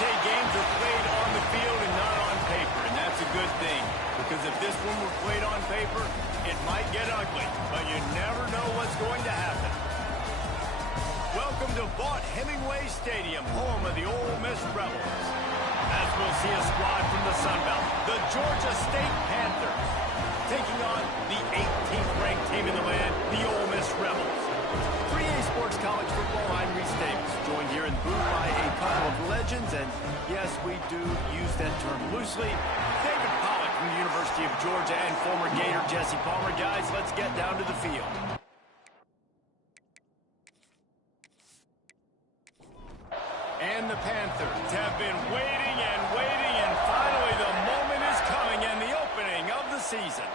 say games are played on the field and not on paper, and that's a good thing. Because if this one were played on paper, it might get ugly, but you never know what's going to happen. Welcome to Vaught Hemingway Stadium, home of the Ole Miss Rebels. As we'll see a squad from the Sun Belt, the Georgia State Panthers, taking on the 18th ranked team in the land, the Ole Miss Rebels. 3A Sports College Football, I'm Reese Davis, joined here in the booth by a couple of legends, and yes, we do use that term loosely. David Pollock from the University of Georgia and former Gator Jesse Palmer. Guys, let's get down to the field. And the Panthers have been waiting and waiting, and finally the moment is coming and the opening of the season.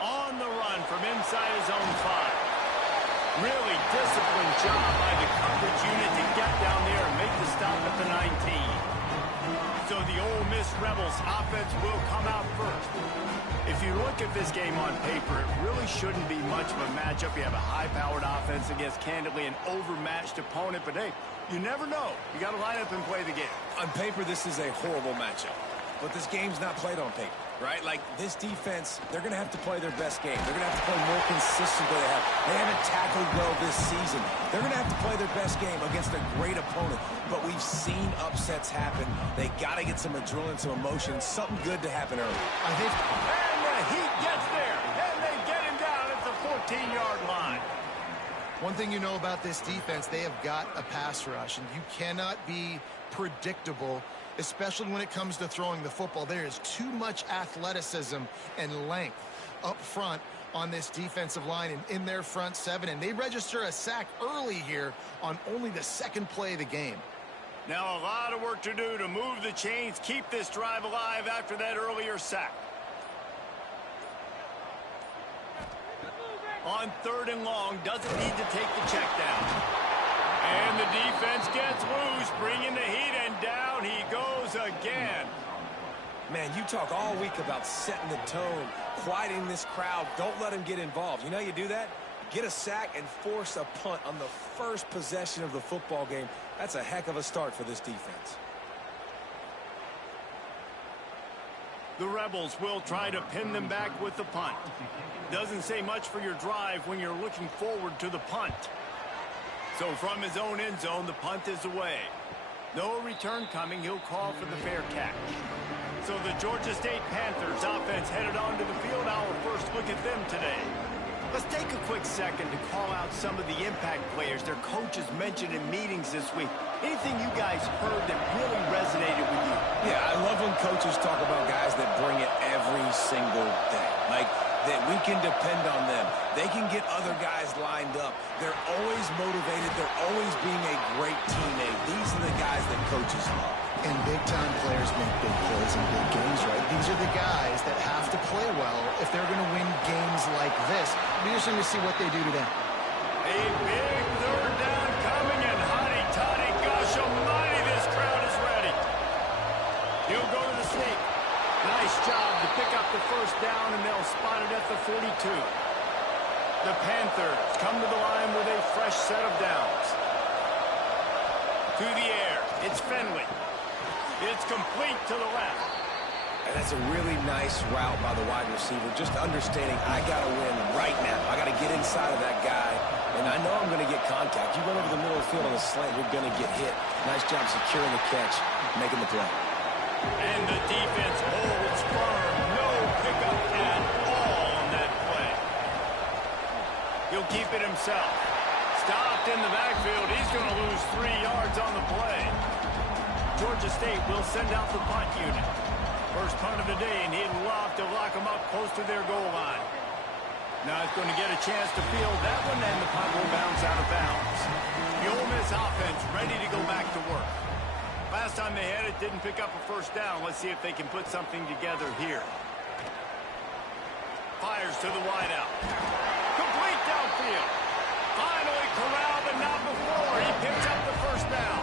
On the run from inside his own 5. Really disciplined job by the coverage unit to get down there and make the stop at the 19. So the Ole Miss Rebels offense will come out first. If you look at this game on paper, it really shouldn't be much of a matchup. You have a high-powered offense against, candidly, an overmatched opponent. But, hey, you never know. You got to line up and play the game. On paper, this is a horrible matchup. But this game's not played on paper, right? Like, this defense, they're going to have to play their best game. They're going to have to play more consistent than they have. They haven't tackled well this season. They're going to have to play their best game against a great opponent. But we've seen upsets happen. They got to get some adrenaline, some emotion, something good to happen early. And the Heat gets there, and they get him down at the 14-yard line. One thing you know about this defense, they have got a pass rush, and you cannot be predictable, especially when it comes to throwing the football. There is too much athleticism and length up front on this defensive line and in their front 7, and they register a sack early here on only the second play of the game. Now a lot of work to do to move the chains, keep this drive alive after that earlier sack. On 3rd and long, doesn't need to take the check down. And the defense gets loose, bringing the Heat, and down he goes again. Man, you talk all week about setting the tone, quieting this crowd. Don't let them get involved. You know how you do that? Get a sack and force a punt on the first possession of the football game. That's a heck of a start for this defense. The Rebels will try to pin them back with the punt. Doesn't say much for your drive when you're looking forward to the punt. So from his own end zone, the punt is away. No return coming. He'll call for the fair catch. So the Georgia State Panthers offense headed onto the field. Our first look at them today. Let's take a quick second to call out some of the impact players their coaches mentioned in meetings this week. Anything you guys heard that really resonated with you? Yeah, I love when coaches talk about guys that bring it every single day. Like, that we can depend on them. They can get other guys lined up. They're always motivated. They're always being a great teammate. These are the guys that coaches love. And big-time players make big plays in big games, right? These are the guys that have to play well if they're going to win games like this. Be interesting to see what they do today. A big 3rd down coming, and hotty-toddy, gosh almighty, this crowd is ready. He'll go to the sneak. Nice job to pick up the 1st down, and they'll spot it at the 42. The Panthers come to the line with a fresh set of downs. To the air, it's Finley. It's complete to the left. And that's a really nice route by the wide receiver. Just understanding I got to win right now. I got to get inside of that guy. And I know I'm going to get contact. You run over the middle of the field on the slant, you're going to get hit. Nice job securing the catch, making the play. And the defense holds firm. No pickup at all on that play. He'll keep it himself. Stopped in the backfield. He's going to lose 3 yards on the play. Georgia State will send out the punt unit. First punt of the day, and he'd love to lock them up close to their goal line. Now he's going to get a chance to field that one, and the punt will bounce out of bounds. The Ole Miss offense ready to go back to work. Last time they had it, didn't pick up a 1st down. Let's see if they can put something together here. Fires to the wideout. Complete downfield. Finally corralled, but not before. He picks up the 1st down.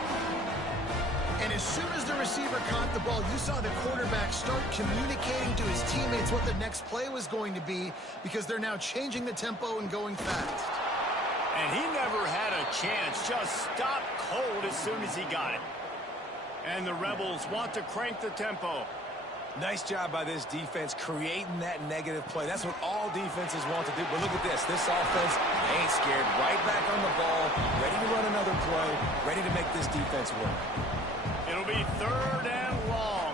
And as soon as the receiver caught the ball, you saw the quarterback start communicating to his teammates what the next play was going to be, because they're now changing the tempo and going fast. And he never had a chance. Just stopped cold as soon as he got it. And the Rebels want to crank the tempo. Nice job by this defense creating that negative play. That's what all defenses want to do. But look at this. This offense ain't scared. Right back on the ball, ready to run another play, ready to make this defense work. It'll be 3rd and long.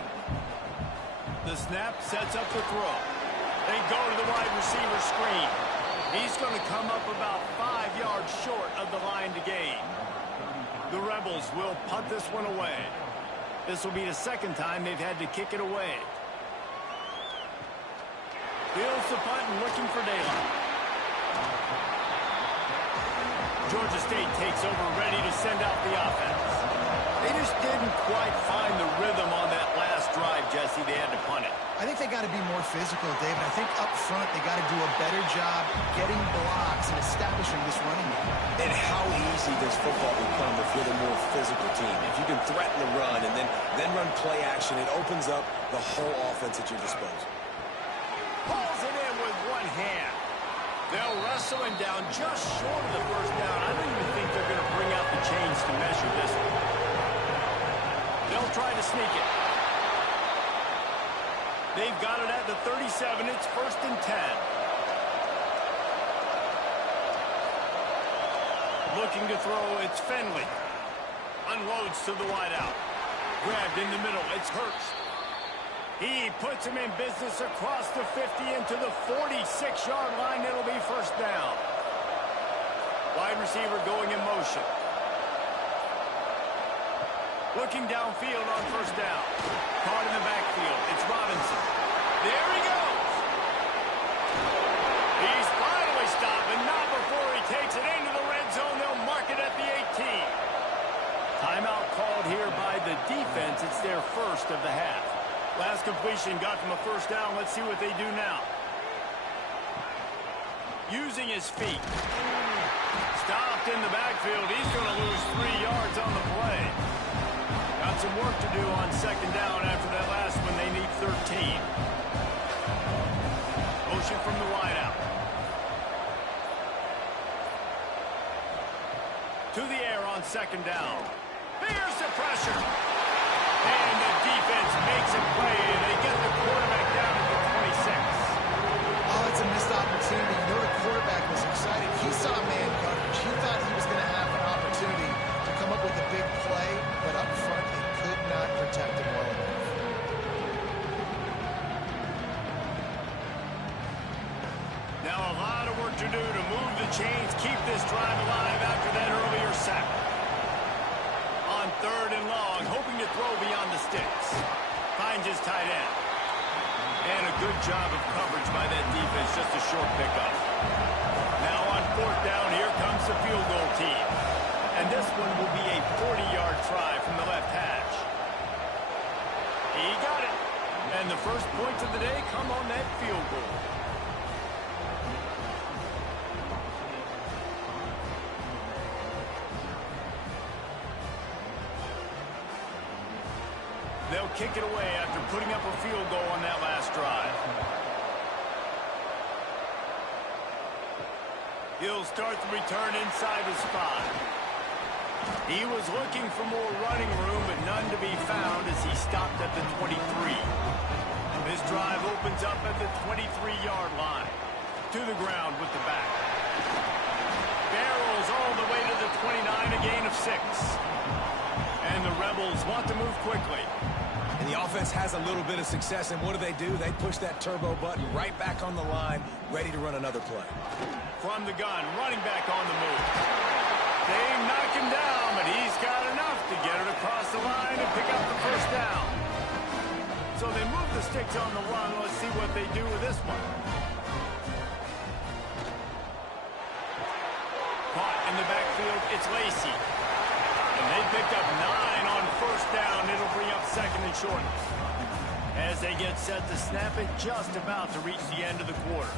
The snap sets up the throw. They go to the wide receiver screen. He's going to come up about 5 yards short of the line to gain. The Rebels will punt this one away. This will be the 2nd time they've had to kick it away. Fields the punt and looking for daylight. Georgia State takes over, ready to send out the offense. They just didn't quite find the rhythm on that last drive, Jesse. They had to punt it. I think they got to be more physical, David. I think up front they got to do a better job getting blocks and establishing this running game. And how easy does football become if you're the more physical team? If you can threaten the run and then run play action, it opens up the whole offense at your disposal. Pulls it in with one hand. They'll wrestle him down just short of the 1st down. I don't even think they're going to bring out the chains to measure this one. They'll try to sneak it. They've got it at the 37. It's 1st and 10. Looking to throw, it's Finley. Unloads to the wideout. Grabbed in the middle, it's Hurst. He puts him in business across the 50 into the 46-yard line. It'll be 1st down. Wide receiver going in motion. Looking downfield on 1st down. Caught in the backfield. It's Robinson. There he goes. He's finally stopped, and not before he takes it into the red zone. They'll mark it at the 18. Timeout called here by the defense. It's their 1st of the half. Last completion got them a 1st down. Let's see what they do now. Using his feet. Stopped in the backfield. He's going to lose 3 yards on the play. Got some work to do on 2nd down after that last one. They need 13. Motion from the wideout. To the air on 2nd down. Here's the pressure. And the defense makes a play. They get the quarterback down at the 26. Oh, it's a missed opportunity. You know the quarterback was excited. He saw man coverage. He thought he was going to have an opportunity to come up with a big play, but up front they could not protect him well enough. Now a lot of work to do to move the chains, keep this drive alive after that earlier sack. On 3rd and long, hoping to throw beyond the sticks. Finds his tight end. And a good job of coverage by that defense, just a short pickup. Now on 4th down, here comes the field goal team. And this one will be a 40-yard try from the left hash. He got it. And the first points of the day come on that field goal. They'll kick it away after putting up a field goal on that last drive. He'll start the return inside his 5. He was looking for more running room, but none to be found as he stopped at the 23. This drive opens up at the 23-yard line. To the ground with the back. Barrels all the way to the 29, a gain of 6. And the Rebels want to move quickly. And the offense has a little bit of success, and what do? They push that turbo button right back on the line, ready to run another play. From the gun, running back on the move. They knock him down, but he's got enough to get it across the line and pick up the 1st down. So they move the sticks on the run. Let's see what they do with this one. Caught in the backfield, it's Lacey. And they picked up 9 on 1st down. It'll bring up 2nd and short. As they get set to snap it, just about to reach the end of the quarter.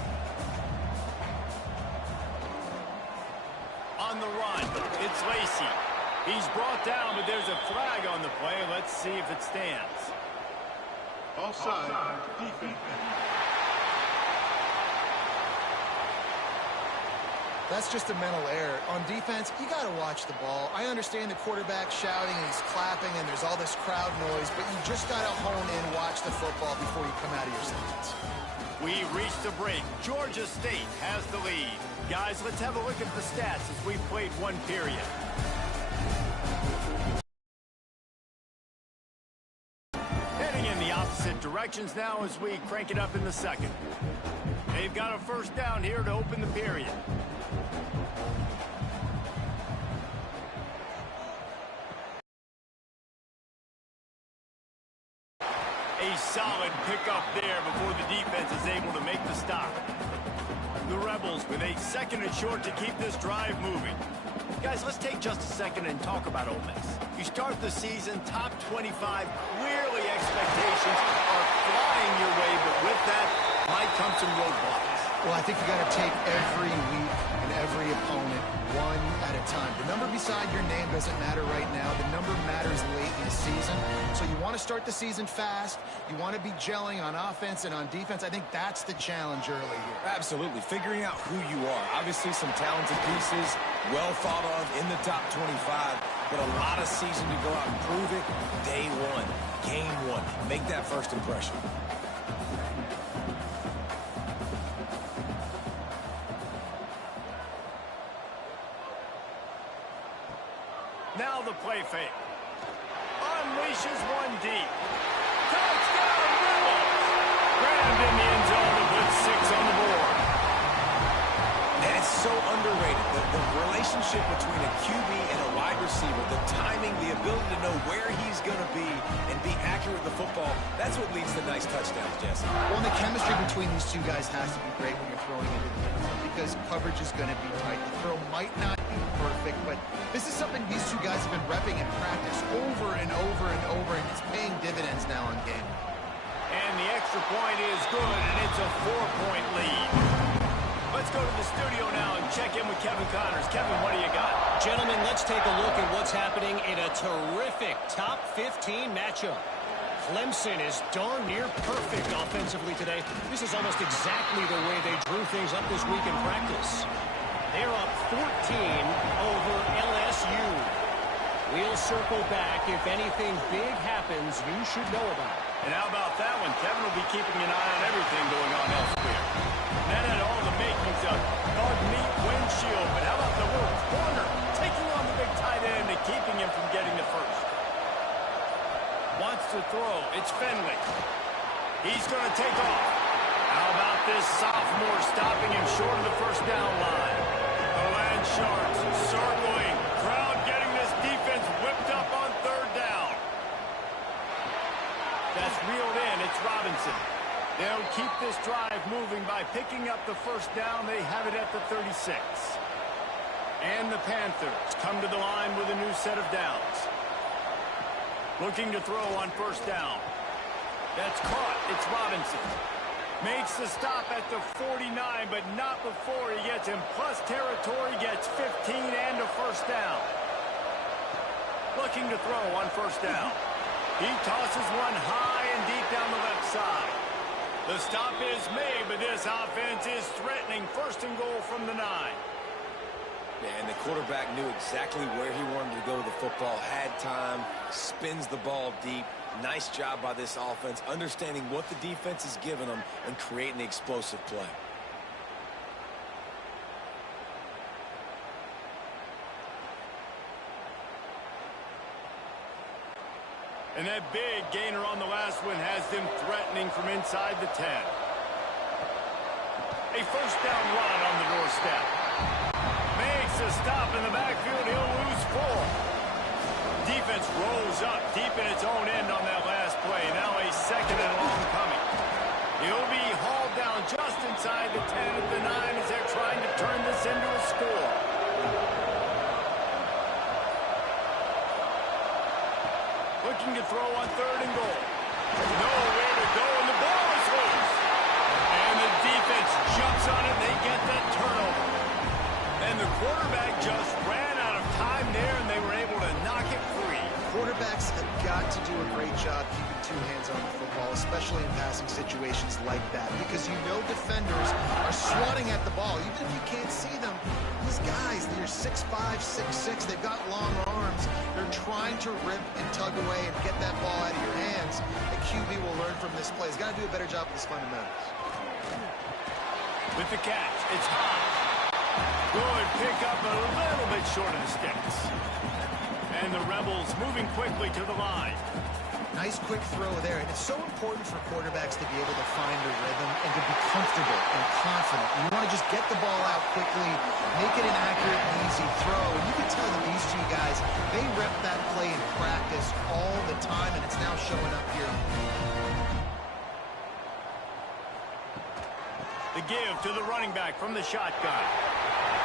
On the run, it's Lacey. He's brought down, but there's a flag on the play. Let's see if it stands. Offside, defense. That's just a mental error. On defense, you got to watch the ball. I understand the quarterback shouting and he's clapping and there's all this crowd noise, but you just got to hone in, watch the football before you come out of your sentence. We reached the break. Georgia State has the lead. Guys, let's have a look at the stats as we've played one period. Heading in the opposite directions now as we crank it up in the second. They've got a first down here to open the period. A solid pickup there before the defense is able to make the stop. The Rebels with a second and short to keep this drive moving. Guys, let's take just a second and talk about Ole Miss. You start the season top 25. Clearly expectations are flying your way, but with that might come some roadblocks. Well, I think you got to take every week and every opponent one at a time. The number beside your name doesn't matter right now. The number matters late in the season. So you want to start the season fast. You want to be gelling on offense and on defense. I think that's the challenge early here. Absolutely. Figuring out who you are. Obviously some talented pieces, well thought of in the top 25, but a lot of season to go out and prove it. Day one, game one. Make that first impression. Now the play fake. Unleashes one deep. Touchdown, Rebels! Grabbed in the end zone to put 6 on the board. And it's so underrated. The relationship between a QB and a wide receiver, the timing, the ability to know where he's going to be and be accurate with the football, that's what leads to nice touchdowns, Jesse. Well, the chemistry between these two guys has to be great when you're throwing into the end zone because coverage is going to be tight. The throw might not be perfect, but this is something these two guys have been repping in practice over and over and over, and it's paying dividends now on game. And the extra point is good, and it's a 4-point lead. Let's go to the studio now and check in with Kevin Connors. Kevin, what do you got? Gentlemen, let's take a look at what's happening in a terrific top 15 matchup. Clemson is darn near perfect offensively today. This is almost exactly the way they drew things up this week in practice. They're up 14 over LSU. We'll circle back. If anything big happens, you should know about it. And how about that one? Kevin will be keeping an eye on everything going on elsewhere. That had all the makings of dog meat windshield, but how about the little corner taking on the big tight end and keeping him from getting the first? Wants to throw. It's Finley. He's going to take off. How about this sophomore stopping him short of the first down line? The Land Sharks circling. Crowd getting this defense whipped up on third down. That's reeled in. It's Robinson. They'll keep this drive moving by picking up the first down. They have it at the 36. And the Panthers come to the line with a new set of downs. Looking to throw on first down. That's caught. It's Robinson. Makes the stop at the 49, but not before he gets in plus territory, gets 15 and a first down. Looking to throw on first down. He tosses one high and deep down the left side. The stop is made, but this offense is threatening. First and goal from the 9. Yeah, and the quarterback knew exactly where he wanted to go with the football, had time, spins the ball deep. Nice job by this offense, understanding what the defense is giving them and creating the explosive play. And that big gainer on the last one has them threatening from inside the 10. A first down run on the doorstep. Makes a stop in the backfield. He'll lose 4. Defense rolls up deep in its own end on that last play. Now a second and long coming. He'll be hauled down just inside the 10 at the 9 as they're trying to turn this into a score. Looking to throw on third and goal. Nowhere to go, and the ball is loose. And the defense jumps on it, and they get that turnover. And the quarterback just ran out of time there, and they were able to knock it free. Quarterbacks have got to do a great job keeping two hands on the football, especially especially in passing situations like that, because you know defenders are swatting at the ball. Even if you can't see them, these guys, they're 6'5", 6'6", they've got long arms. They're trying to rip and tug away and get that ball out of your hands. A QB will learn from this play. He's got to do a better job with his fundamentals. With the catch, it's high. Good pick up a little bit short of the sticks. And the Rebels moving quickly to the line. Nice quick throw there. And it's so important for quarterbacks to be able to find a rhythm and to be comfortable and confident. You want to just get the ball out quickly, make it an accurate and easy throw. And you can tell that these two guys, they rep that play in practice all the time, and it's now showing up here. The give to the running back from the shotgun.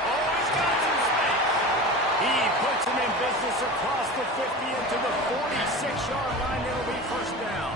Oh, he's got some space. He puts him in business across the 50 into the 46-yard line. It'll be first down.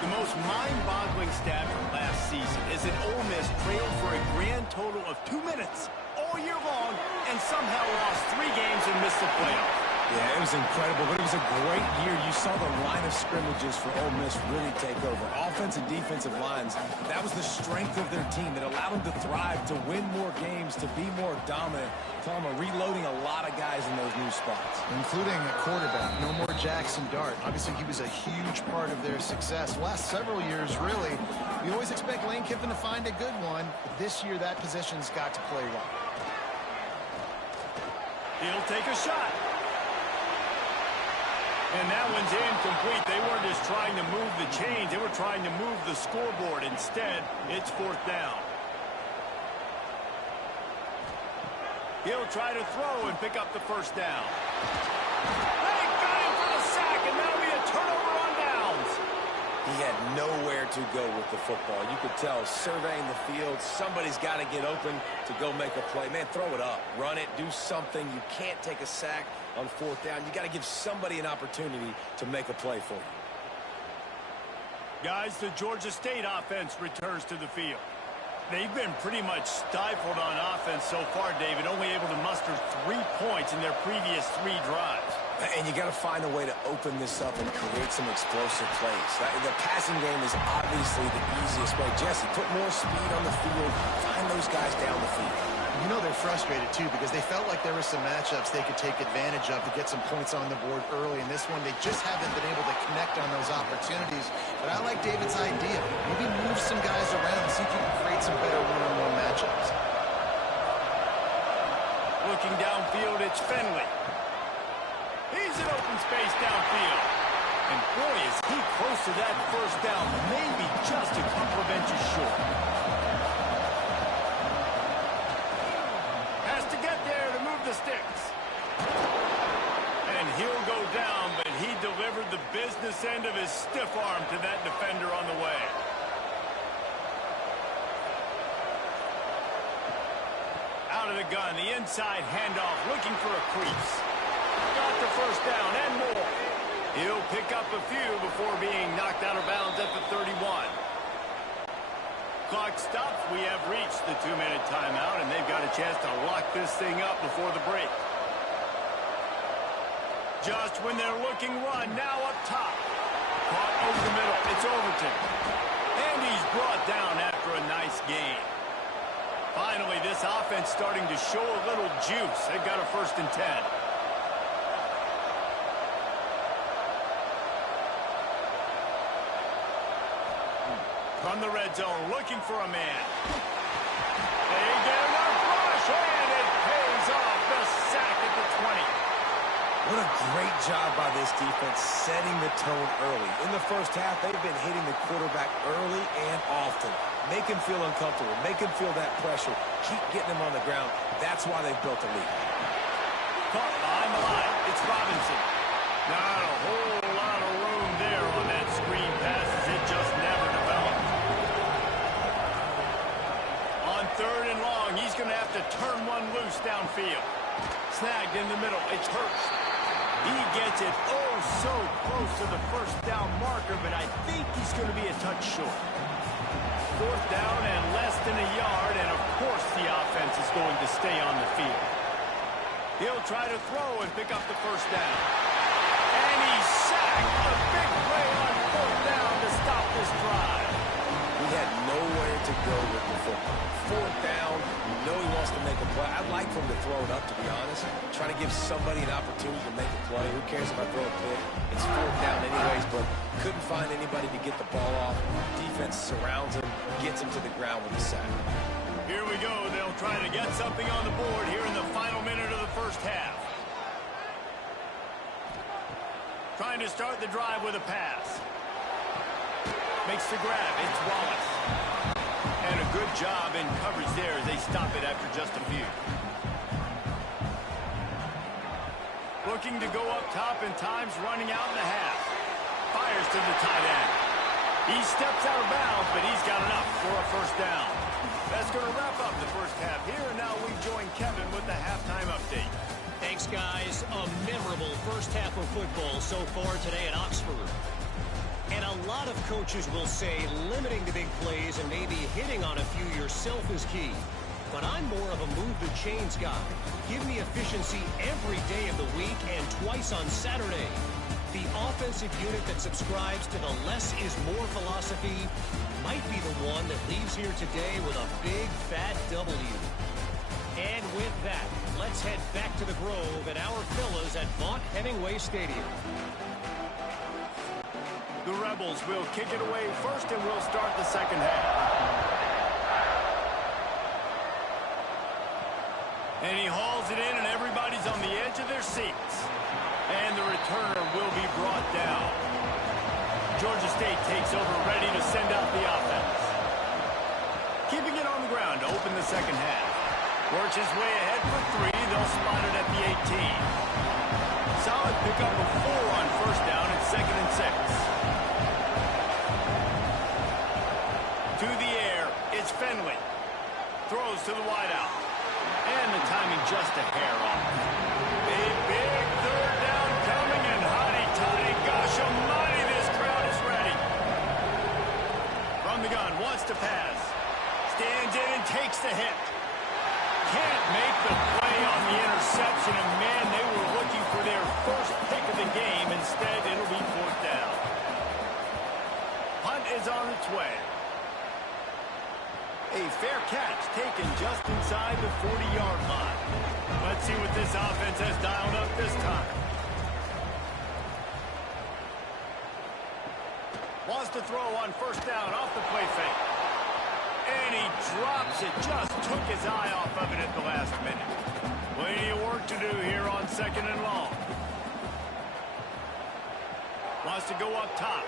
The most mind-boggling stat from last season is that Ole Miss trailed for a grand total of 2 minutes all year long and somehow lost 3 games and missed the playoffs. Yeah, it was incredible, but it was a great year. You saw the line of scrimmages for Ole Miss really take over. Offense and defensive lines, that was the strength of their team that allowed them to thrive, to win more games, to be more dominant. Palmer reloading a lot of guys in those new spots. Including a quarterback. No more Jackson Dart. Obviously, he was a huge part of their success. Last several years, really, we always expect Lane Kiffin to find a good one. But this year, that position's got to play well. He'll take a shot. And that one's incomplete. They weren't just trying to move the chains. They were trying to move the scoreboard. Instead, it's fourth down. He'll try to throw and pick up the first down. They got him for the sack, and that'll be a turnover on downs. He had nowhere to go with the football. You could tell, surveying the field, somebody's got to get open to go make a play. Man, throw it up, run it, do something. You can't take a sack on fourth down. You got to give somebody an opportunity to make a play for you. Guys, the Georgia State offense returns to the field. They've been pretty much stifled on offense so far, David, only able to muster 3 points in their previous 3 drives. And you got to find a way to open this up and create some explosive plays. The passing game is obviously the easiest way. Jesse, put more speed on the field. Find those guys down the field. You know they're frustrated, too, because they felt like there were some matchups they could take advantage of to get some points on the board early. In this one, they just haven't been able to connect on those opportunities. But I like David's idea. Maybe move some guys around, see if you can create some better one-on-one matchups. Looking downfield, it's Finley. He's in open space downfield. And boy, is he close to that first down. Maybe just a couple of inches short. Has to get there to move the sticks. And he'll go down, but he delivered the business end of his stiff arm to that defender on the way. Out of the gun, the inside handoff, looking for a crease. Got the first down and more. He'll pick up a few before being knocked out of bounds at the 31. Clock stops. We have reached the 2-minute timeout, and they've got a chance to lock this thing up before the break. Just when they're looking run, now up top. Caught over the middle. It's Overton. And he's brought down after a nice gain. Finally, this offense starting to show a little juice. They've got a 1st and 10. From the red zone, looking for a man. They get enough rush, and it pays off. The sack at the 20. What a great job by this defense setting the tone early. In the first half, they've been hitting the quarterback early and often. Make him feel uncomfortable. Make him feel that pressure. Keep getting him on the ground. That's why they've built a lead. Caught behind the line. It's Robinson. Not a whole lot of room there on that screen pass as it just never developed. On 3rd and long, he's going to have to turn one loose downfield. Snagged in the middle. It's Hurst. He gets it so close to the first down marker, but I think he's going to be a touch short. 4th down and less than a yard, and of course the offense is going to stay on the field. He'll try to throw and pick up the first down. And he's sacked. A big play on 4th down to stop this drive. He had nowhere to go with the football. Fourth down, you know he wants to make a play. I'd like for him to throw it up, to be honest. Trying to give somebody an opportunity to make a play. Who cares if I throw a pick? It's fourth down anyways, but couldn't find anybody to get the ball off. Defense surrounds him, gets him to the ground with the sack. Here we go. They'll try to get something on the board here in the final minute of the first half. Trying to start the drive with a pass. Makes the grab. It's Wallace. And a good job in coverage there as they stop it after just a few. Looking to go up top and time's running out in the half. Fires to the tight end. He steps out of bounds, but he's got enough for a first down. That's going to wrap up the first half here, and now we join Kevin with the halftime update. Thanks, guys. A memorable first half of football so far today at Oxford. And a lot of coaches will say limiting the big plays and maybe hitting on a few yourself is key. But I'm more of a move the chains guy. Give me efficiency every day of the week and twice on Saturday. The offensive unit that subscribes to the less is more philosophy might be the one that leaves here today with a big fat W. And with that, let's head back to the Grove at our Fellas at Vaught Hemingway Stadium. The Rebels will kick it away first, and we'll start the second half. And he hauls it in, and everybody's on the edge of their seats. And the returner will be brought down. Georgia State takes over, ready to send out the offense. Keeping it on the ground to open the second half. Works his way ahead for three. They'll spot it at the 18. Solid pickup of 4 on first down and 2nd and 6. To the air, it's Fenley. Throws to the wideout. And the timing just a hair off. A big third down coming, and hotty-toddy, gosh almighty, this crowd is ready. From the gun, wants to pass. Stands in and takes the hit. Can't make the play on the interception, and man, they were looking for their first pick of the game. Instead, it'll be 4th down. Punt is on its way. A fair catch taken just inside the 40-yard line. Let's see what this offense has dialed up this time. Wants to throw on first down off the play fake. And he drops it. Just took his eye off of it at the last minute. Plenty of work to do here on 2nd and long. Wants to go up top.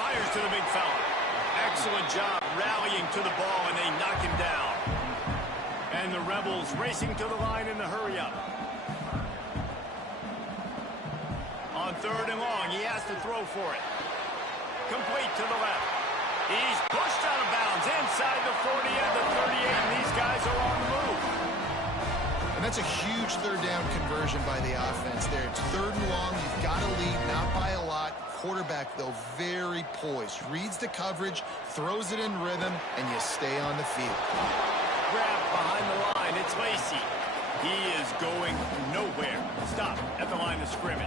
Fires to the big fella. Excellent job rallying to the ball, and they knock him down. And the Rebels racing to the line in the hurry-up. On 3rd and long, he has to throw for it. Complete to the left. He's pushed out of bounds inside the 40 and the 38, and these guys are on the move. And that's a huge third down conversion by the offense there. It's 3rd and long. You've got to lead, not by a lot. Quarterback, though, very poised. Reads the coverage, throws it in rhythm, and you stay on the field. Grab behind the line. It's Lacey. He is going nowhere. Stop at the line of scrimmage.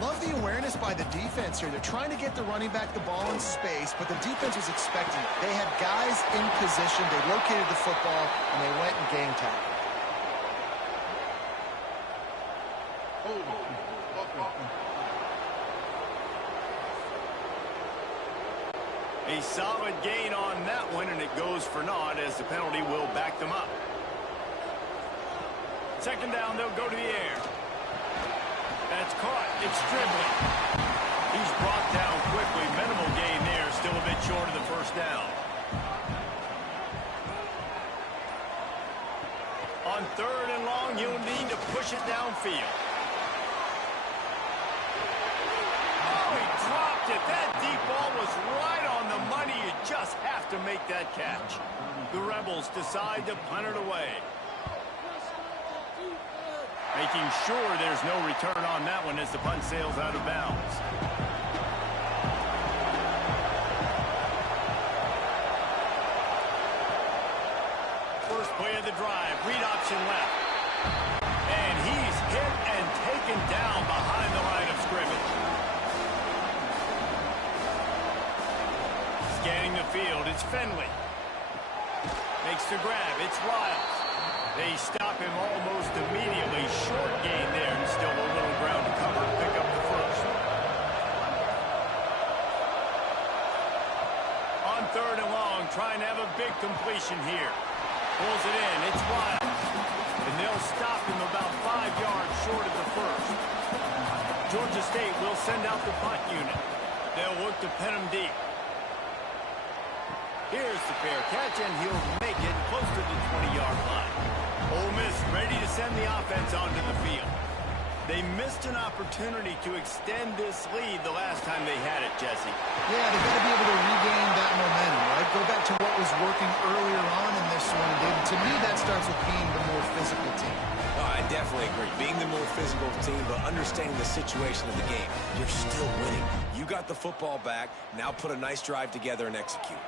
Love the awareness by the defense here. They're trying to get the running back the ball in space, but the defense was expecting it. They had guys in position. They located the football, and they went and gang tackled. A solid gain on that one, and it goes for naught as the penalty will back them up. 2nd down, they'll go to the air. That's caught. It's dribbling. He's brought down quickly. Minimal gain there. Still a bit short of the first down. On 3rd and long, you'll need to push it downfield. Oh, he dropped it. That deep ball was right on the money. You just have to make that catch. The Rebels decide to punt it away. Making sure there's no return on that one as the punt sails out of bounds. First play of the drive, read option left. And he's hit and taken down behind the line of scrimmage. Scanning the field, it's Finley. Makes the grab, it's Wiles. They stop him almost immediately. Short gain there, and still a little ground to cover to pick up the first. On third and long, trying to have a big completion here. Pulls it in, it's Wiles. And they'll stop him about 5 yards short of the first. Georgia State will send out the punt unit. They'll look to pin him deep. Here's the fair catch, and he'll make it close to the 20-yard line. Ole Miss ready to send the offense onto the field. They missed an opportunity to extend this lead the last time they had it, Jesse. Yeah, they've got to be able to regain that momentum, right? Go back to what was working earlier on in this one, David. To me, that starts with being the more physical team. Oh, I definitely agree. Being the more physical team, but understanding the situation of the game. You're still winning. You got the football back. Now put a nice drive together and execute.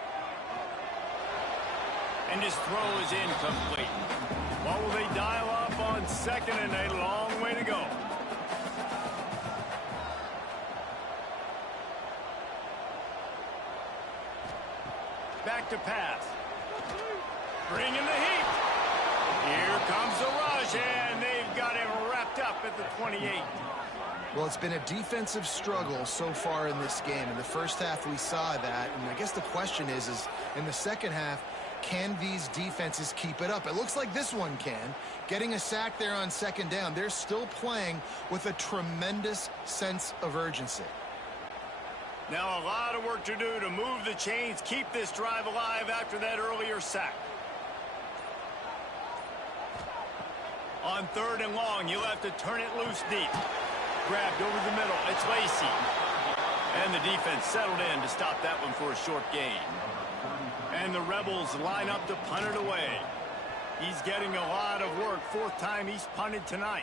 And his throw is incomplete. What will they dial up on second and a long way to go? Back to pass. Bring in the heat. Here comes the rush, and they've got him wrapped up at the 28. Well, it's been a defensive struggle so far in this game. In the first half, we saw that. And I guess the question is in the second half, can these defenses keep it up? It looks like this one can. Getting a sack there on second down. They're still playing with a tremendous sense of urgency. Now a lot of work to do to move the chains, keep this drive alive after that earlier sack. On third and long, you'll have to turn it loose deep. Grabbed over the middle. It's Lacey. And the defense settled in to stop that one for a short gain. And the Rebels line up to punt it away. He's getting a lot of work. Fourth time he's punted tonight.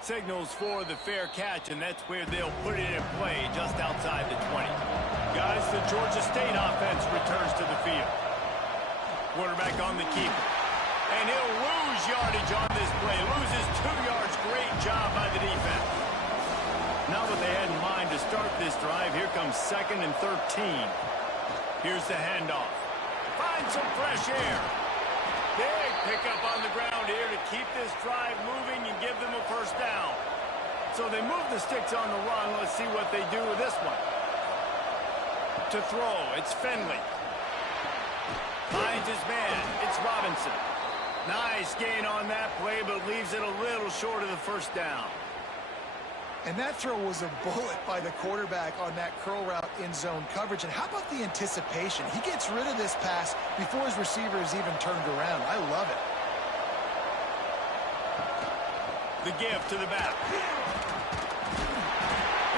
Signals for the fair catch, and that's where they'll put it in play just outside the 20. Guys, the Georgia State offense returns to the field. Quarterback on the keeper. And he'll lose yardage on this play. Loses 2 yards. Great job by the defense. Now that they had in mind to start this drive, here comes second and 13. Here's the handoff. Find some fresh air. Big pickup on the ground here to keep this drive moving and give them a first down. So they move the sticks on the run. Let's see what they do with this one. To throw, it's Finley. Finds his man. It's Robinson. Nice gain on that play, but leaves it a little short of the first down. And that throw was a bullet by the quarterback on that curl route in zone coverage. And how about the anticipation? He gets rid of this pass before his receiver is even turned around. I love it. The give to the back.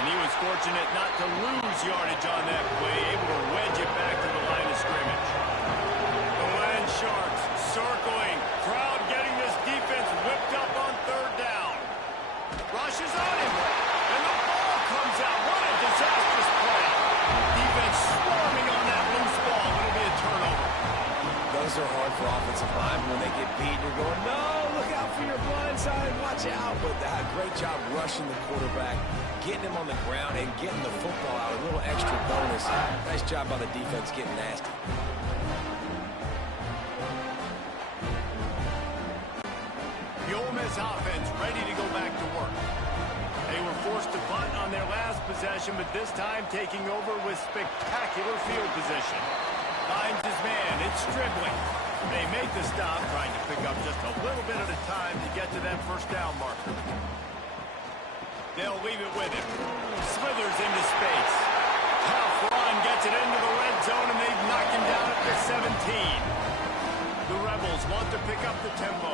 And he was fortunate not to lose yardage on that play, able to wedge it back to the line of scrimmage. The Land Sharks circling. Crowd getting this defense whipped up on third down. Rushes on him. And the ball comes out. What a disastrous play. Defense swarming on that loose ball. It'll be a turnover. Those are hard for offensive linemen. When they get beat, you're going, no, look out for your blind side. Watch out. But great job rushing the quarterback, getting him on the ground, and getting the football out. A little extra bonus. Nice job by the defense getting nasty. The Ole Miss offense ready to go back to work. They were forced to punt on their last possession, but this time taking over with spectacular field position. Finds his man. It's Stribling. They make the stop, trying to pick up just a little bit at a time to get to that first down marker. They'll leave it with him. Slithers into space. Tough run gets it into the red zone, and they've knocked him down at the 17. The Rebels want to pick up the tempo.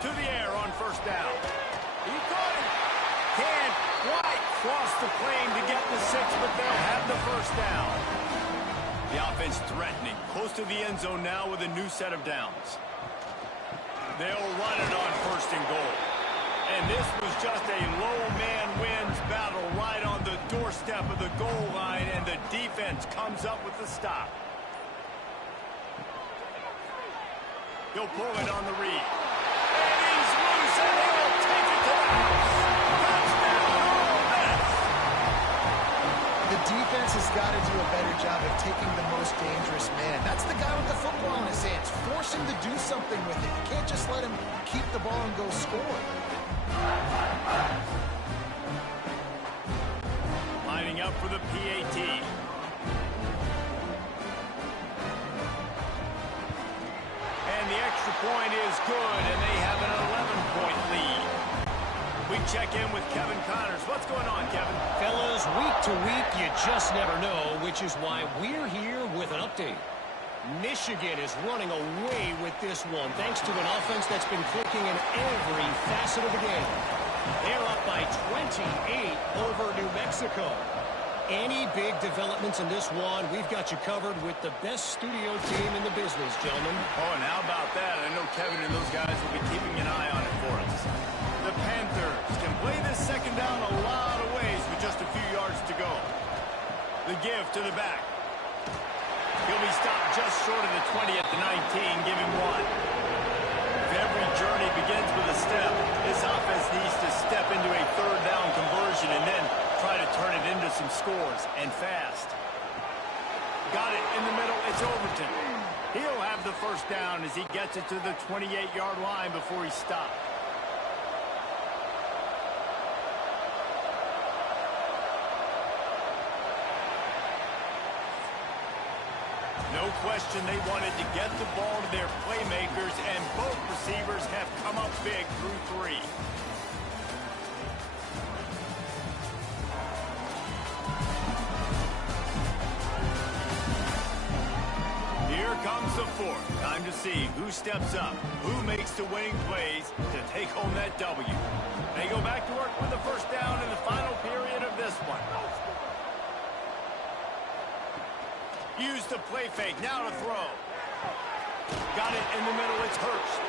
To the air on first down. He caught it. Can't quite cross the plane to get the 6, but they'll have the first down. The offense threatening. Close to the end zone now with a new set of downs. They'll run it on first and goal. And this was just a low man wins battle right on the doorstep of the goal line, and the defense comes up with the stop. He'll pull it on the read. And he's loose, and he'll take it to the house. Touchdown, Ole Miss. The defense defense has got to do a better job of taking the most dangerous man. That's the guy with the football in his hands. Force him to do something with it. You can't just let him keep the ball and go score. Lining up for the PAT. And the extra point is good, and they have an 11-point lead. We check in with Kevin Connors. What's going on, Kevin? Fellas, week to week, you just never know, which is why we're here with an update. Michigan is running away with this one, thanks to an offense that's been clicking in every facet of the game. They're up by 28 over New Mexico. Any big developments in this one, we've got you covered with the best studio team in the business, gentlemen. Oh, and how about that? I know Kevin and those guys will be keeping an eye on it for us. The Panthers can play this second down a lot of ways with just a few yards to go. The give to the back. He'll be stopped just short of the 20 at the 19, give him one. If every journey begins with a step, this offense needs to step into a third down conversion and then try to turn it into some scores, and fast. Got it in the middle, it's Overton. He'll have the first down as he gets it to the 28-yard line before he's stopped. No question they wanted to get the ball to their playmakers, and both receivers have come up big through three. Here comes the fourth. Time to see who steps up, who makes the winning plays to take home that W. They go back to work with the first down in the final period of this one. Use the play fake, now to throw. Got it in the middle, it's Hurst.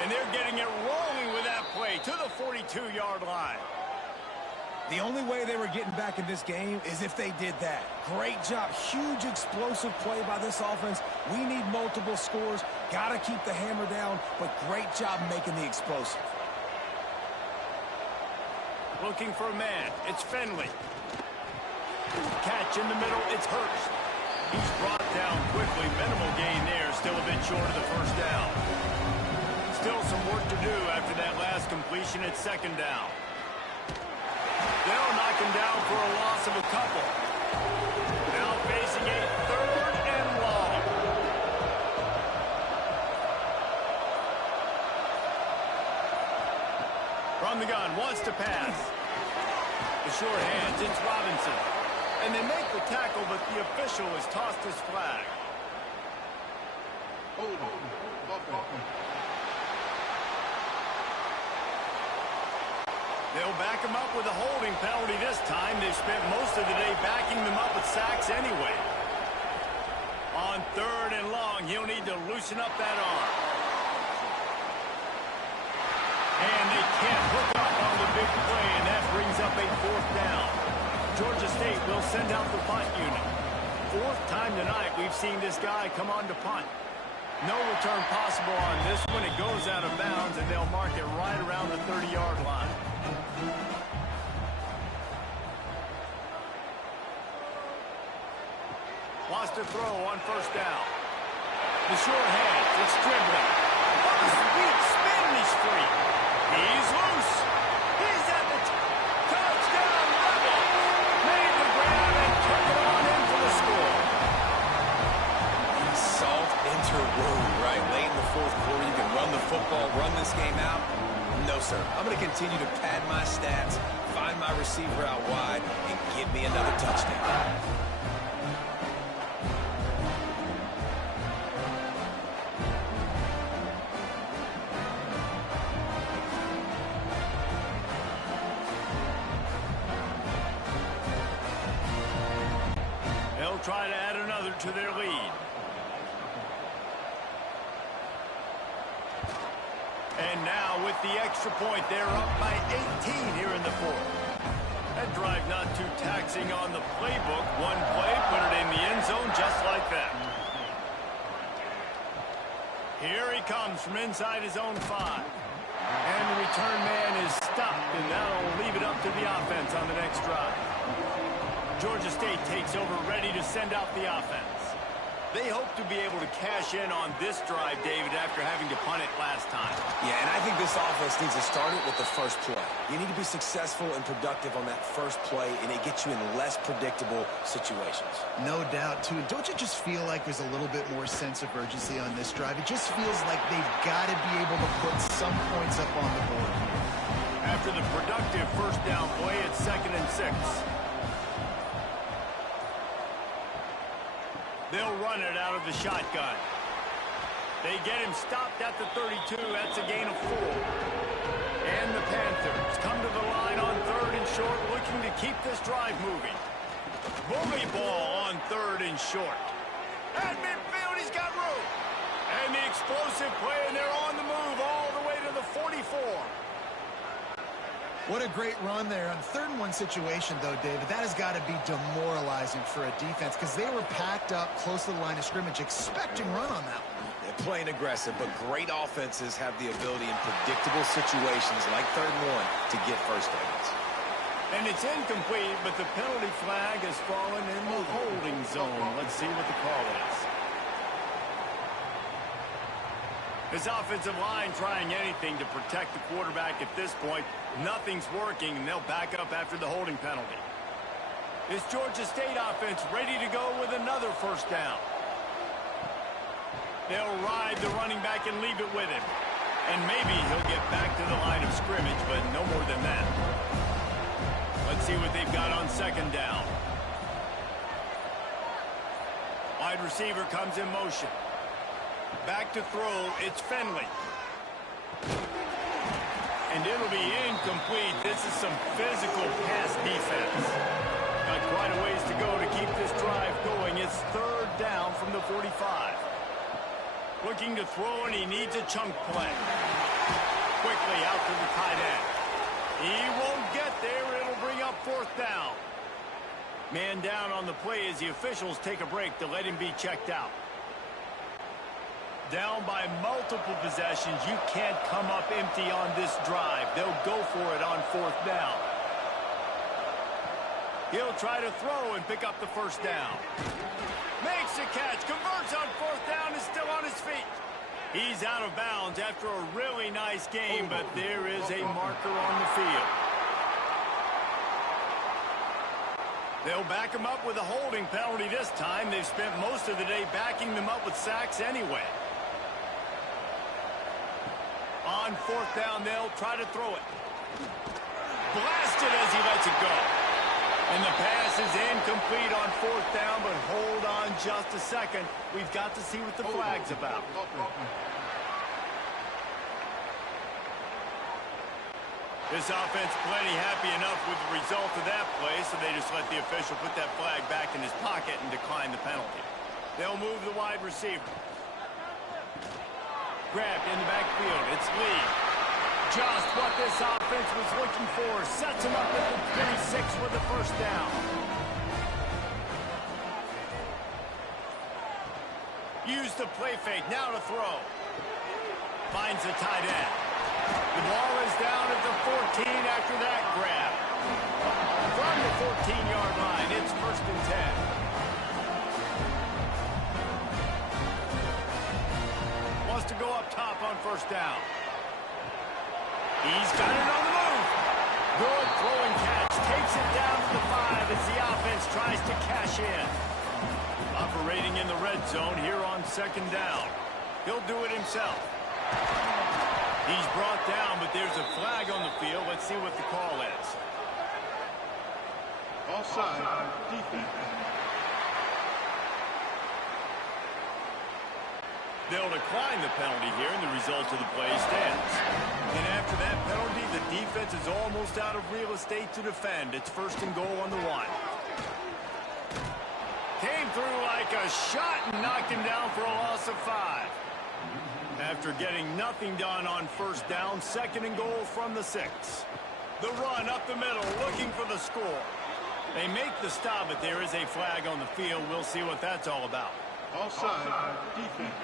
And they're getting it rolling with that play to the 42-yard line. The only way they were getting back in this game is if they did that. Great job. Huge explosive play by this offense. We need multiple scores. Got to keep the hammer down, but great job making the explosive. Looking for a man. It's Finley. Catch in the middle. It's Hurst. He's brought down quickly. Minimal gain there. Still a bit short of the first down. Still some work to do after that last completion at second down. They'll knock him down for a loss of a couple. Now facing a third and long. From the gun, wants to pass. The short hands, it's Robinson. And they make the tackle, but the official has tossed his flag. They'll back him up with a holding penalty this time. They've spent most of the day backing them up with sacks anyway. On third and long, he'll need to loosen up that arm. And they can't hook up on the big play, and that brings up a fourth down. Georgia State will send out the punt unit. Fourth time tonight we've seen this guy come on to punt. No return possible on this one. It goes out of bounds, and they'll mark it right around the 30-yard line. Lost a throw on first down. The short hands, it's dribbling. Oh, the sweet spin, he's free. He's loose. He's at the touchdown level. Made the grab and took it on in for the score. Salt interwoven, right? Late in the fourth quarter, you can run the football, run this game out. No, sir. I'm going to continue to pad my stats, find my receiver out wide, and give me another touchdown. They'll try to add another to their lead. And now with the extra point, they're up by 18 here in the fourth. That drive not too taxing on the playbook. One play, put it in the end zone just like that. Here he comes from inside his own 5. And the return man is stopped, and that'll leave it up to the offense on the next drive. Georgia State takes over, ready to send out the offense. They hope to be able to cash in on this drive, David, after having to punt it last time. Yeah, and I think this offense needs to start it with the first play. You need to be successful and productive on that first play, and it gets you in less predictable situations. No doubt, too. Don't you just feel like there's a little bit more sense of urgency on this drive? It just feels like they've got to be able to put some points up on the board here. After the productive first down play, it's 2nd and 6. They'll run it out of the shotgun. They get him stopped at the 32. That's a gain of 4. And the Panthers come to the line on 3rd and short, looking to keep this drive moving. Bully ball on 3rd and short. At midfield, he's got room. And the explosive play, and they're on the move all the way to the 44. What a great run there. On 3rd and 1 situation, though, David, that has got to be demoralizing for a defense because they were packed up close to the line of scrimmage, expecting run on that one. They're playing aggressive, but great offenses have the ability in predictable situations like 3rd and 1 to get first downs. And it's incomplete, but the penalty flag has fallen in the holding zone. Let's see what the call is. This offensive line trying anything to protect the quarterback at this point. Nothing's working, and they'll back up after the holding penalty. This Georgia State offense ready to go with another first down. They'll ride the running back and leave it with him. And maybe he'll get back to the line of scrimmage, but no more than that. Let's see what they've got on 2nd down. Wide receiver comes in motion. Back to throw, it's Finley. And it'll be incomplete. This is some physical pass defense. Got quite a ways to go to keep this drive going. It's 3rd down from the 45. Looking to throw, and he needs a chunk play. Quickly out to the tight end. He won't get there. It'll bring up 4th down. Man down on the play as the officials take a break to let him be checked out. Down by multiple possessions. You can't come up empty on this drive. They'll go for it on 4th down. He'll try to throw and pick up the first down. Makes a catch, converts on 4th down, is still on his feet. He's out of bounds after a really nice game, but there is a marker on the field. They'll back him up with a holding penalty this time. They've spent most of the day backing them up with sacks anyway. On 4th down, they'll try to throw it. Blasted as he lets it go. And the pass is incomplete on 4th down, but hold on just a second. We've got to see what the flag's about. This offense plenty happy enough with the result of that play, so they just let the official put that flag back in his pocket and decline the penalty. They'll move the wide receiver. Grabbed in the backfield. It's Lee. Just what this offense was looking for. Sets him up at the 36 with the first down. Use the play fake. Now to throw. Finds the tight end. The ball is down at the 14 after that grab. From the 14-yard line, it's 1st and 10. Wants to go up top on 1st down. He's got it on the move. Good throwing catch. Takes it down to the 5 as the offense tries to cash in. Operating in the red zone here on 2nd down. He'll do it himself. He's brought down, but there's a flag on the field. Let's see what the call is. Offside, defense. They'll decline the penalty here, and the result of the play stands. And after that penalty, the defense is almost out of real estate to defend. It's 1st and goal on the 1. Came through like a shot and knocked him down for a loss of 5. After getting nothing done on 1st down, 2nd and goal from the 6. The run up the middle, looking for the score. They make the stop, but there is a flag on the field. We'll see what that's all about. Offside, defense.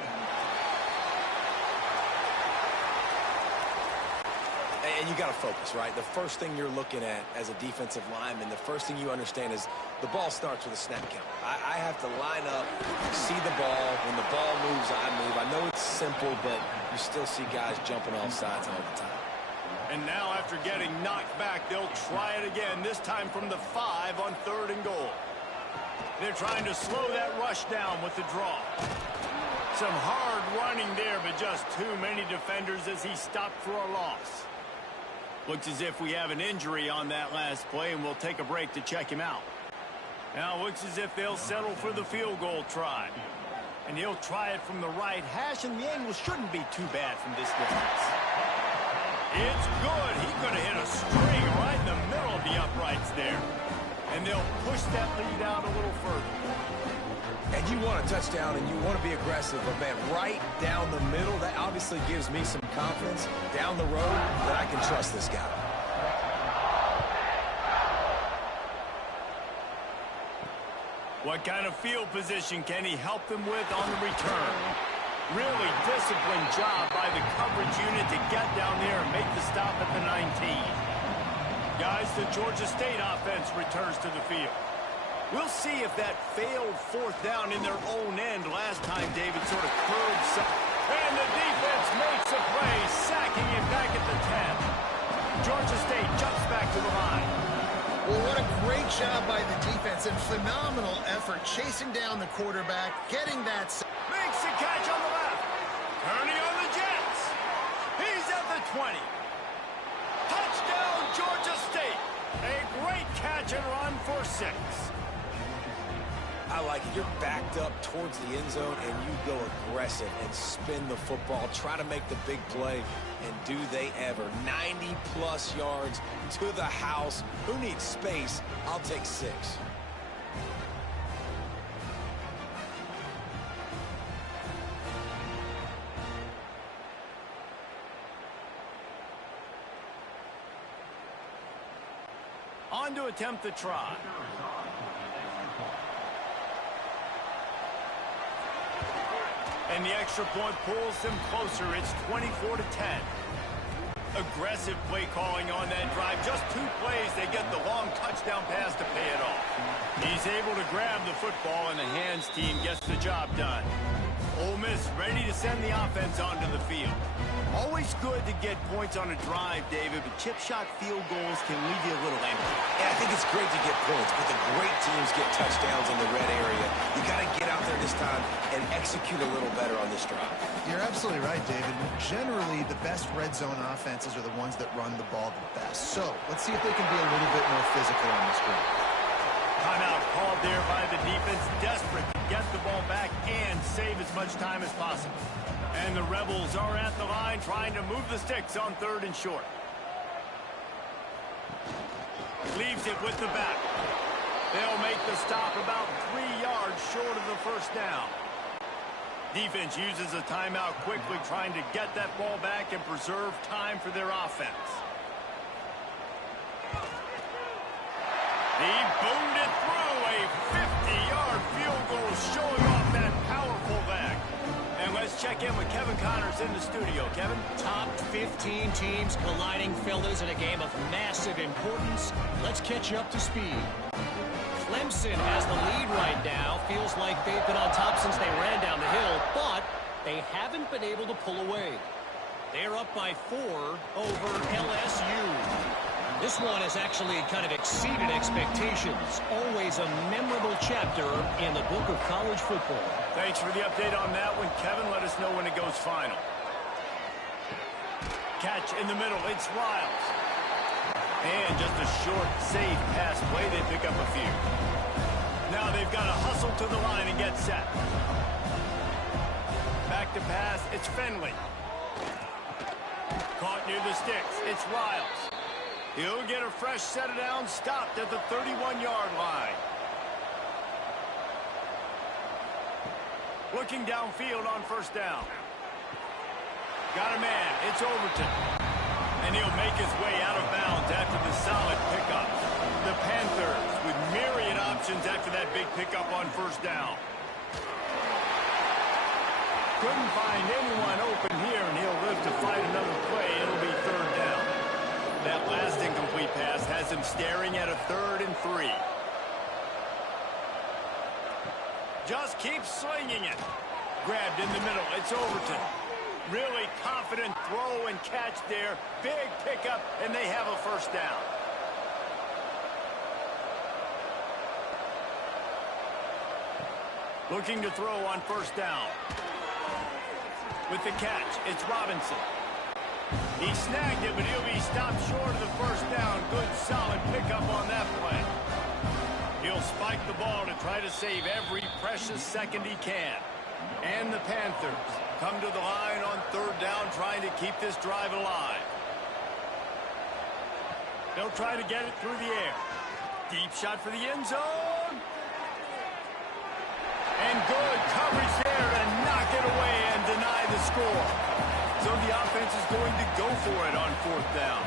And you got to focus, right? The first thing you're looking at as a defensive lineman, the first thing you understand is the ball starts with a snap count. I have to line up, see the ball. When the ball moves, I move. I know it's simple, but you still see guys jumping off sides all the time. And now after getting knocked back, they'll try it again, this time from the 5 on 3rd and goal. They're trying to slow that rush down with the draw. Some hard running there, but just too many defenders as he stopped for a loss. Looks as if we have an injury on that last play, and we'll take a break to check him out. Now looks as if they'll settle for the field goal try. And he'll try it from the right hash, and the angle shouldn't be too bad from this distance. It's good. He could have hit a string right in the middle of the uprights there. And they'll push that lead out a little further. And you want a touchdown and you want to be aggressive, but man, right down the middle, that obviously gives me some confidence down the road that I can trust this guy. What kind of field position can he help them with on the return? Really disciplined job by the coverage unit to get down there and make the stop at the 19. Guys, the Georgia State offense returns to the field. We'll see if that failed 4th down in their own end last time David sort of curved some. And the defense makes a play, sacking him back at the 10. Georgia State jumps back to the line. Well, what a great job by the defense and phenomenal effort chasing down the quarterback, getting that. Makes the catch on the left. Turning on the Jets. He's at the 20. Touchdown, Georgia State. A great catch and run for 6. I like it. You're backed up towards the end zone, and you go aggressive and spin the football. Try to make the big play, and do they ever. 90-plus yards to the house. Who needs space? I'll take 6. On to attempt the try. And the extra point pulls them closer. It's 24-10. Aggressive play calling on that drive. Just 2 plays, they get the long touchdown pass to pay it off. He's able to grab the football, and the hands team gets the job done. Ole Miss ready to send the offense onto the field. Always good to get points on a drive, David, but chip shot field goals can leave you a little empty. Yeah, I think it's great to get points, but the great teams get touchdowns in the red area. You got to get out there this time and execute a little better on this drive. You're absolutely right, David. Generally, the best red zone offenses are the ones that run the ball the best. So let's see if they can be a little bit more physical on this drive. Timeout called there by the defense, desperate to get the ball back and save as much time as possible. And the Rebels are at the line trying to move the sticks on 3rd and short. Leaves it with the back. They'll make the stop about 3 yards short of the 1st down. Defense uses a timeout quickly, trying to get that ball back and preserve time for their offense. He boomed it through a 50-yard field goal, showing off that powerful leg. And let's check in with Kevin Connors in the studio. Kevin? Top 15 teams colliding, fellas, in a game of massive importance. Let's catch you up to speed. Clemson has the lead right now. Feels like they've been on top since they ran down the hill, but they haven't been able to pull away. They're up by 4 over LSU. This one has actually kind of exceeded expectations. Always a memorable chapter in the book of college football. Thanks for the update on that one, Kevin. Let us know when it goes final. Catch in the middle. It's Riles. And just a short, safe pass play. They pick up a few. Now they've got to hustle to the line and get set. Back to pass. It's Finley. Caught near the sticks. It's Riles. He'll get a fresh set of downs, stopped at the 31-yard line. Looking downfield on 1st down. Got a man. It's Overton. And he'll make his way out of bounds after the solid pickup. The Panthers with myriad options after that big pickup on 1st down. Couldn't find anyone open here, and he'll live to fight another play. It'll be 3rd down. That last incomplete pass has him staring at a 3rd and 3. Just keep slinging it. Grabbed in the middle. It's Overton. Really confident throw and catch there. Big pickup, and they have a first down. Looking to throw on first down. With the catch, it's Robinson. He snagged it, but he'll be stopped short of the first down. Good, solid pickup on that play. He'll spike the ball to try to save every precious second he can. And the Panthers come to the line on 3rd down, trying to keep this drive alive. They'll try to get it through the air. Deep shot for the end zone. And good coverage there to knock it away and deny the score. So the offense is going to go for it on 4th down.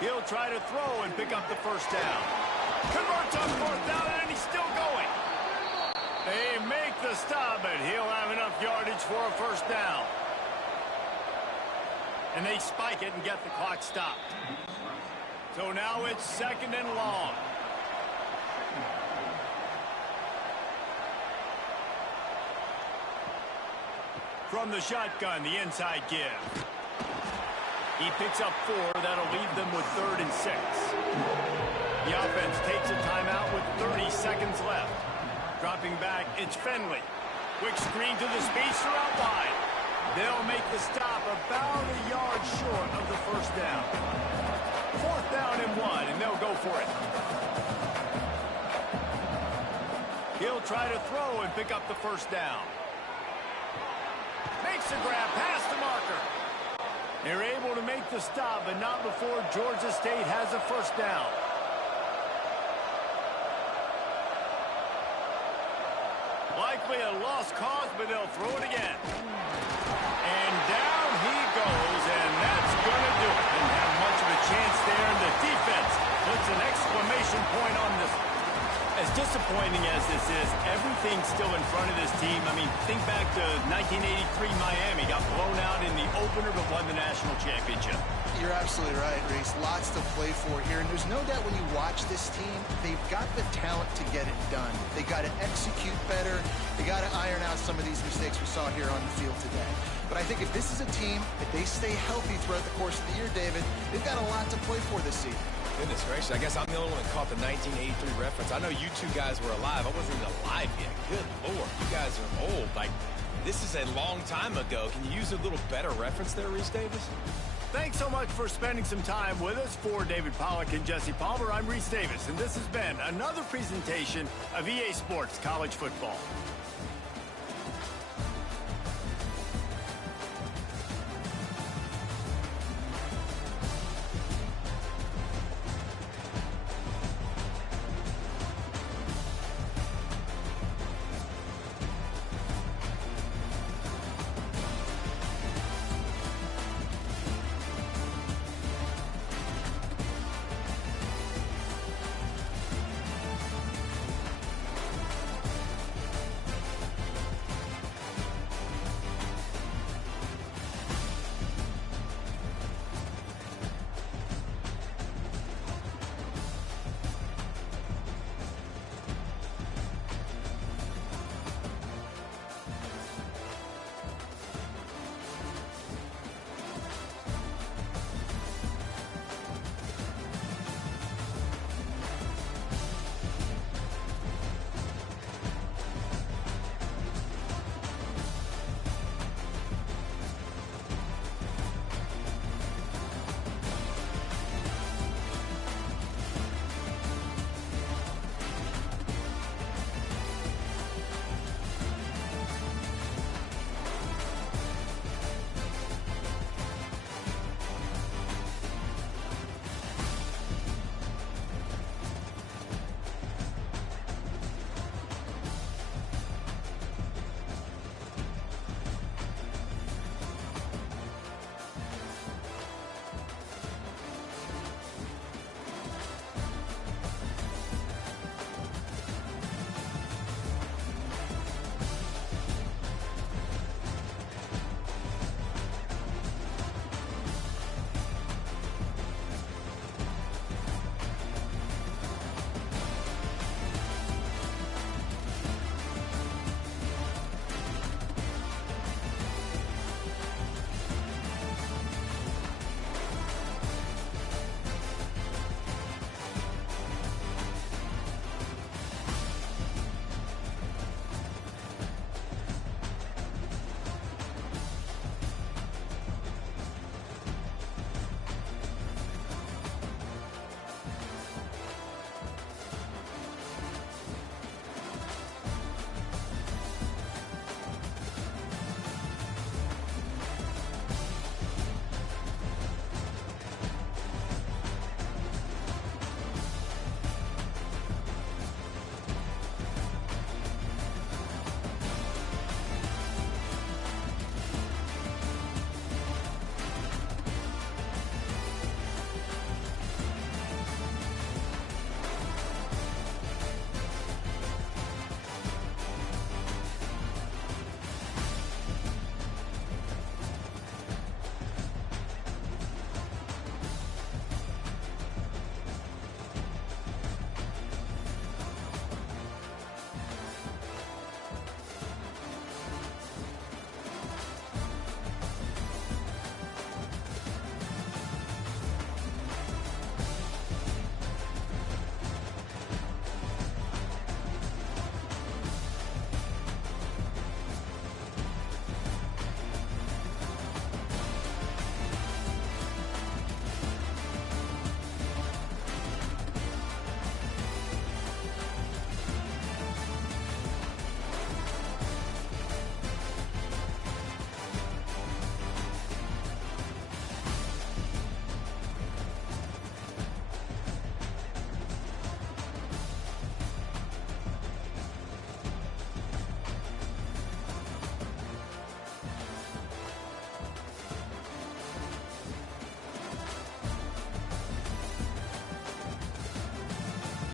He'll try to throw and pick up the first down. Converts on 4th down, and he's still going. They make the stop, but he'll have enough yardage for a first down. And they spike it and get the clock stopped. So now it's 2nd and long. From the shotgun, the inside give. He picks up 4. That'll leave them with 3rd and 6. The offense takes a timeout with 30 seconds left. Dropping back, it's Finley. Quick screen to the speedster out wide. They'll make the stop about a yard short of the first down. 4th down and 1, and they'll go for it. He'll try to throw and pick up the first down. Makes a grab past the marker. They're able to make the stop, but not before Georgia State has a first down. Likely a lost cause, but they'll throw it again. And down he goes, and that's going to do it. Didn't have much of a chance there, and the defense puts an exclamation point on this. As disappointing as this is, everything's still in front of this team. I mean, think back to 1983 Miami. Got blown out in the opener, but won the national championship. You're absolutely right, Reese. Lots to play for here. And there's no doubt when you watch this team, they've got the talent to get it done. They got to execute better. They got to iron out some of these mistakes we saw here on the field today. But I think if this is a team, if they stay healthy throughout the course of the year, David, they've got a lot to play for this season. Goodness gracious, I guess I'm the only one that caught the 1983 reference. I know you two guys were alive. I wasn't even alive yet. Good Lord, you guys are old. Like, this is a long time ago. Can you use a little better reference there, Reese Davis? Thanks so much for spending some time with us. For David Pollack and Jesse Palmer, I'm Reese Davis, and this has been another presentation of EA Sports College Football.